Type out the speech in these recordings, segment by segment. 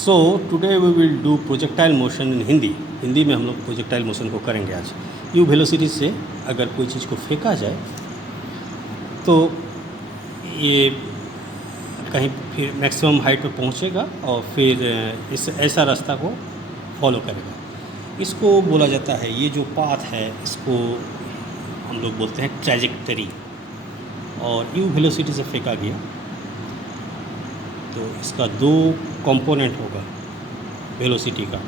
So today we will do projectile motion in Hindi में हम लोग प्रोजेक्टाइल मोशन को करेंगे आज। यू वेलोसिटी से अगर कोई चीज़ को फेंका जाए तो ये कहीं फिर मैक्सिमम हाइट पे पहुंचेगा और फिर इस ऐसा रास्ता को फॉलो करेगा। इसको बोला जाता है, ये जो पाथ है इसको हम लोग बोलते हैं ट्रैजेक्टरी। और यू वेलोसिटी से फेंका गया तो इसका दो कंपोनेंट होगा वेलोसिटी का,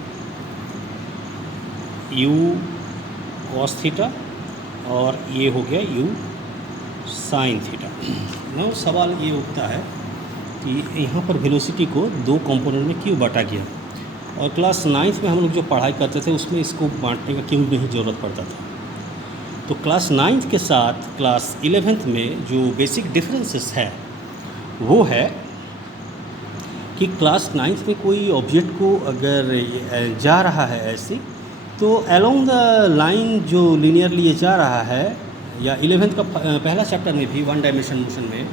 यू कॉस थीटा और ये हो गया यू साइन थीटा। ना सवाल ये उठता है कि यहाँ पर वेलोसिटी को दो कंपोनेंट में क्यों बांटा गया, और क्लास 9th में हम लोग जो पढ़ाई करते थे उसमें इसको बांटने का क्यों नहीं ज़रूरत पड़ता था। तो क्लास 9th के साथ क्लास 11th में जो बेसिक डिफरेंसेस है वो है कि क्लास 9th में कोई ऑब्जेक्ट को अगर जा रहा है ऐसे, तो अलोंग द लाइन जो लीनियरली ये जा रहा है, या 11th का पहला चैप्टर में भी वन डायमेंशन मोशन में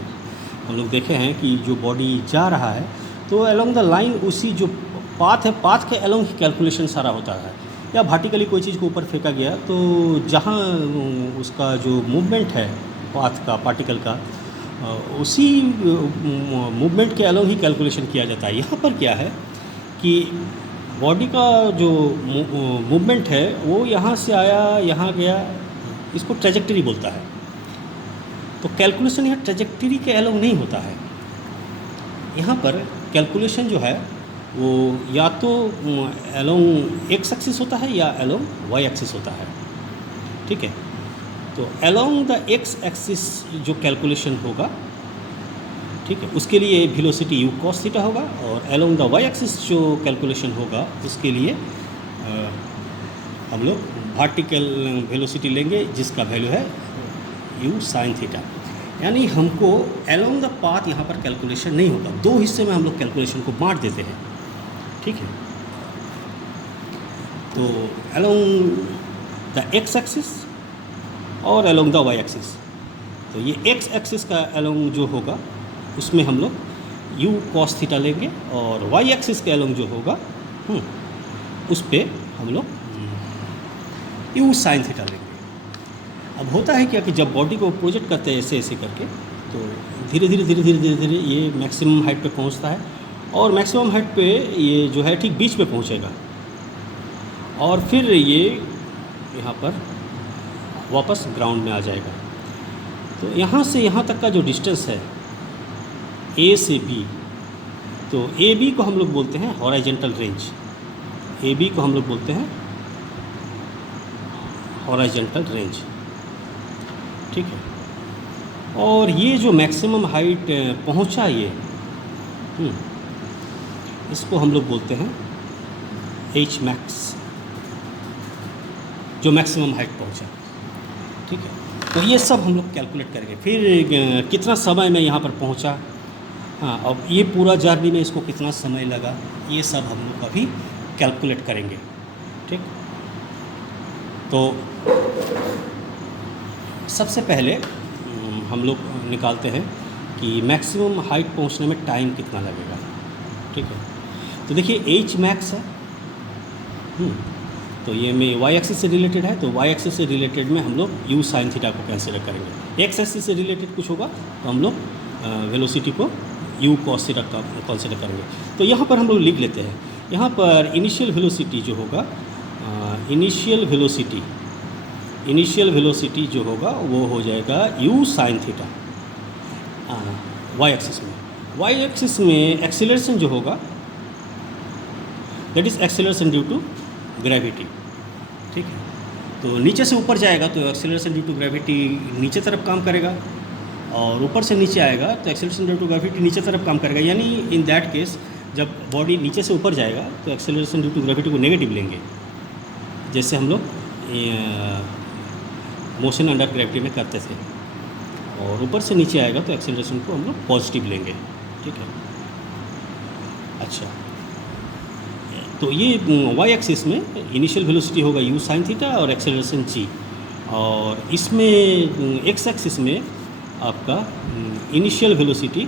हम लोग देखे हैं कि जो बॉडी जा रहा है तो अलोंग द लाइन उसी जो पाथ है, पाथ के अलोंग ही कैलकुलेशन सारा होता है। या वर्टिकली कोई चीज़ को ऊपर फेंका गया तो जहाँ उसका जो मूवमेंट है पाथ का, पार्टिकल का, उसी मूवमेंट के अलोंग ही कैलकुलेशन किया जाता है। यहाँ पर क्या है कि बॉडी का जो मूवमेंट है वो यहाँ से आया यहाँ गया, इसको ट्रैजेक्टरी बोलता है। तो कैलकुलेशन यहाँ ट्रैजेक्टरी के अलोंग नहीं होता है। यहाँ पर कैलकुलेशन जो है वो या तो अलोंग एक्स एक्सिस होता है या अलोंग वाई एक्सिस होता है, ठीक है। तो अलोंग द एक्स एक्सिस जो कैलकुलेशन होगा, ठीक है, उसके लिए वेलोसिटी यू कॉस थीटा होगा, और अलोंग द वाई एक्सिस जो कैलकुलेशन होगा उसके लिए हम लोग वर्टिकल वेलोसिटी लेंगे जिसका वैल्यू है यू साइन थीटा। यानी हमको अलोंग द पाथ यहाँ पर कैलकुलेशन नहीं होगा, दो हिस्से में हम लोग कैलकुलेशन को बांट देते हैं, ठीक है। तो अलोंग द एक्स एक्सिस और अलोंग द वाई एक्सिस, तो ये एक्स एक्सिस का अलोंग जो होगा उसमें हम लोग यू कॉस थीटा लेंगे, और वाई एक्सिस के अलोंग जो होगा उस पर हम लोग यू साइन थीटा लेंगे। अब होता है क्या कि जब बॉडी को प्रोजेक्ट करते हैं ऐसे ऐसे करके, तो धीरे धीरे ये मैक्सिमम हाइट पे पहुंचता है, और मैक्सिमम हाइट पे ये जो है ठीक बीच में पहुंचेगा, और फिर ये यहाँ पर वापस ग्राउंड में आ जाएगा। तो यहाँ से यहाँ तक का जो डिस्टेंस है ए से बी, तो ए बी को हम लोग बोलते हैं हॉराइजेंटल रेंज, ए बी को हम लोग बोलते हैं हॉराइजेंटल रेंज, ठीक है। और ये जो मैक्सिमम हाइट पहुंचा ये इसको हम लोग बोलते हैं एच मैक्स, जो मैक्सिमम हाइट पहुंचा, ठीक है। तो ये सब हम लोग कैलकुलेट करेंगे। फिर कितना समय में यहाँ पर पहुँचा, हाँ, अब ये पूरा जर्नी में इसको कितना समय लगा, ये सब हम लोग अभी कैलकुलेट करेंगे, ठीक। तो सबसे पहले हम लोग निकालते हैं कि मैक्सिमम हाइट पहुंचने में टाइम कितना लगेगा, ठीक है। तो देखिए एच मैक्स है, तो ये में वाई एक्सिस से रिलेटेड है, तो वाई एक्सिस से रिलेटेड में हम लोग यू साइन थीटा को कंसिडर करेंगे। एक्स एक्सिस से रिलेटेड कुछ होगा तो हम लोग वेलोसिटी को यू कॉस थीटा का कंसिडर करेंगे। तो यहाँ पर हम लोग लिख लेते हैं, यहाँ पर इनिशियल वेलोसिटी जो होगा, इनिशियल वेलोसिटी जो होगा वो हो जाएगा u sine theta Y axis में। वाई एक्सिस में एक्सीलरेशन जो होगा that is acceleration due to gravity, ठीक है। तो नीचे से ऊपर जाएगा तो एक्सीलरेशन ड्यू टू ग्रेविटी नीचे तरफ काम करेगा, और ऊपर से नीचे आएगा तो एक्सीलरेशन ड्यू टू ग्रेविटी नीचे तरफ काम करेगा। यानी इन दैट केस जब बॉडी नीचे से ऊपर जाएगा तो एक्सीलरेशन ड्यू टू ग्रेविटी को नेगेटिव लेंगे, जैसे हम लोग मोशन अंडर ग्रेविटी में करते थे, और ऊपर से नीचे आएगा तो एक्सीलरेशन को हम लोग पॉजिटिव लेंगे, ठीक है। अच्छा, तो ये वाई एक्सिस में इनिशियल वेलोसिटी होगा यू साइन थीटा और एक्सेलरेशन जी, और इसमें एक्स एक्सिस में आपका इनिशियल वेलोसिटी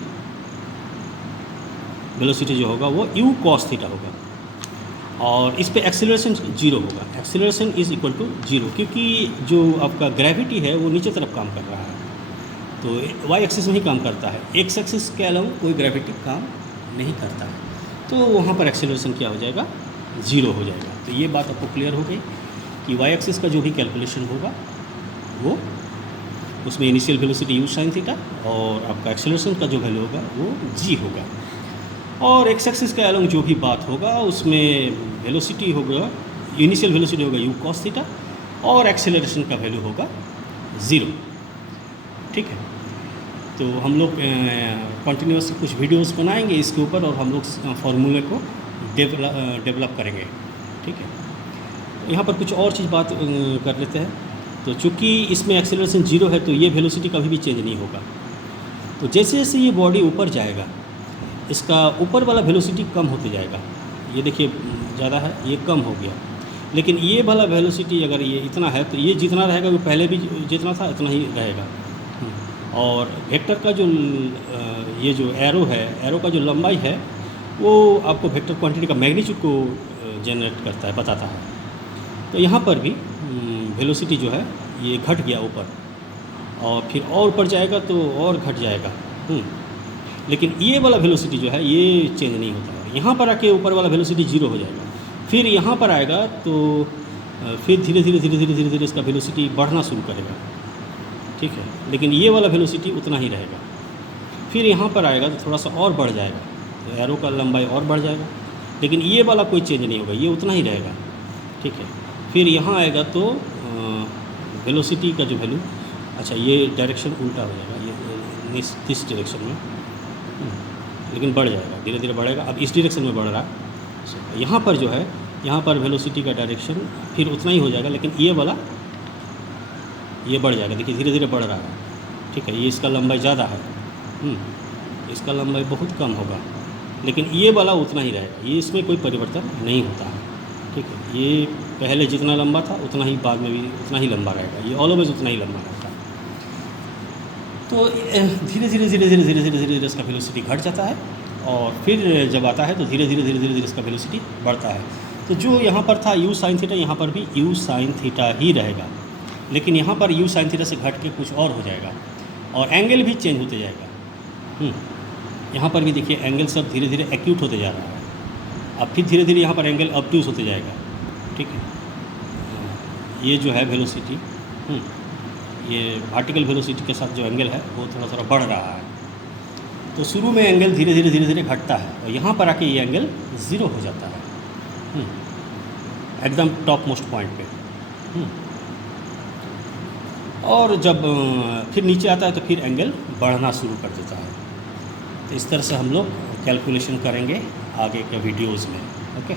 वेलोसिटी जो होगा वो u cos थीटा होगा, और इस पे एक्सेलरेशन 0 होगा। एक्सेलरेशन इज़ इक्वल टू 0, क्योंकि जो आपका ग्रेविटी है वो नीचे तरफ काम कर रहा है, तो वाई एक्सिस में ही काम करता है, एक्स एक्सिस के अलावा कोई ग्रेविटी काम नहीं करता है, तो वहाँ पर एक्सेलरेशन क्या हो जाएगा, 0 हो जाएगा। तो ये बात आपको क्लियर हो गई कि वाई एक्सिस का जो भी कैलकुलेशन होगा वो उसमें initial velocity u sin theta और आपका एक्सेलरेशन का जो वैल्यू होगा वो g होगा, और एक्स एक्सिस के अलोंग जो भी बात होगा उसमें वेलोसिटी होगा, इनिशियल वेलोसिटी होगा u cos थीटा और एक्सेलरेशन का वैल्यू होगा 0। ठीक है, तो हम लोग कंटिन्यूस कुछ वीडियोस बनाएंगे इसके ऊपर और हम लोग फार्मूले को डेवलप करेंगे। ठीक है, यहाँ पर कुछ और चीज़ बात कर लेते हैं। तो चूँकि इसमें एक्सेलरेशन 0 है तो ये वेलोसिटी कभी भी चेंज नहीं होगा, तो जैसे जैसे ये बॉडी ऊपर जाएगा इसका ऊपर वाला वेलोसिटी कम होते जाएगा। ये देखिए ज़्यादा है, ये कम हो गया, लेकिन ये वाला वेलोसिटी अगर ये इतना है तो ये जितना रहेगा वो पहले भी जितना था इतना ही रहेगा। और वेक्टर का जो ये जो एरो है, एरो का जो लंबाई है वो आपको वेक्टर क्वांटिटी का मैग्नीट्यूड को जनरेट करता है, बताता है। तो यहाँ पर भी वेलोसिटी जो है ये घट गया ऊपर, और फिर और ऊपर जाएगा तो और घट जाएगा, लेकिन ये वाला वेलोसिटी जो है ये चेंज नहीं होता है। यहाँ पर आके ऊपर वाला वेलोसिटी 0 हो जाएगा, फिर यहाँ पर आएगा तो फिर धीरे धीरे इसका वेलोसिटी बढ़ना शुरू करेगा। ठीक है, लेकिन ये वाला वेलोसिटी उतना ही रहेगा। फिर यहाँ पर आएगा तो थोड़ा सा और बढ़ जाएगा, तो एरो का लंबाई और बढ़ जाएगा, लेकिन ये वाला कोई चेंज नहीं होगा, ये उतना ही रहेगा। ठीक है, फिर यहाँ आएगा तो वेलोसिटी का जो वैल्यू, अच्छा ये डायरेक्शन उल्टा हो जाएगा, ये इस डायरेक्शन में, लेकिन बढ़ जाएगा, धीरे धीरे बढ़ेगा। अब इस डायरेक्शन में बढ़ रहा है, यहाँ पर जो है यहाँ पर वेलोसिटी का डायरेक्शन फिर उतना ही हो जाएगा, लेकिन ये वाला ये बढ़ जाएगा। देखिए धीरे धीरे बढ़ रहा है। ठीक है, ये इसका लंबाई ज़्यादा है, इसका लंबाई बहुत कम होगा, लेकिन ये वाला उतना ही रहेगा, ये इसमें कोई परिवर्तन नहीं होता है। ठीक है, ये पहले जितना लंबा था उतना ही बाद में भी उतना ही लंबा रहेगा, ये ऑलवेज उतना ही लंबा रहता है। तो धीरे धीरे इसका वेलोसिटी घट जाता है, और फिर जब आता है तो धीरे धीरे इसका वेलोसिटी बढ़ता है। तो जो यहाँ पर था u sin थीटा, यहाँ पर भी u sin थीटा ही रहेगा, लेकिन यहाँ पर u sin थीटा से घट के कुछ और हो जाएगा, और एंगल भी चेंज होते जाएगा। यहाँ पर भी देखिए एंगल सब धीरे धीरे एक्यूट होते जा रहा है, अब फिर धीरे धीरे यहाँ पर एंगल ऑब्ट्यूज होते जाएगा। ठीक है, ये जो है वेलोसिटी, ये वर्टिकल वेलोसिटी के साथ जो एंगल है वो थोड़ा बढ़ रहा है। तो शुरू में एंगल धीरे धीरे घटता है, और यहाँ पर आके ये एंगल 0 हो जाता है एकदम टॉप मोस्ट पॉइंट पे। और जब फिर नीचे आता है तो फिर एंगल बढ़ना शुरू कर देता है। तो इस तरह से हम लोग कैलकुलेशन करेंगे आगे के वीडियोज़ में। ओके।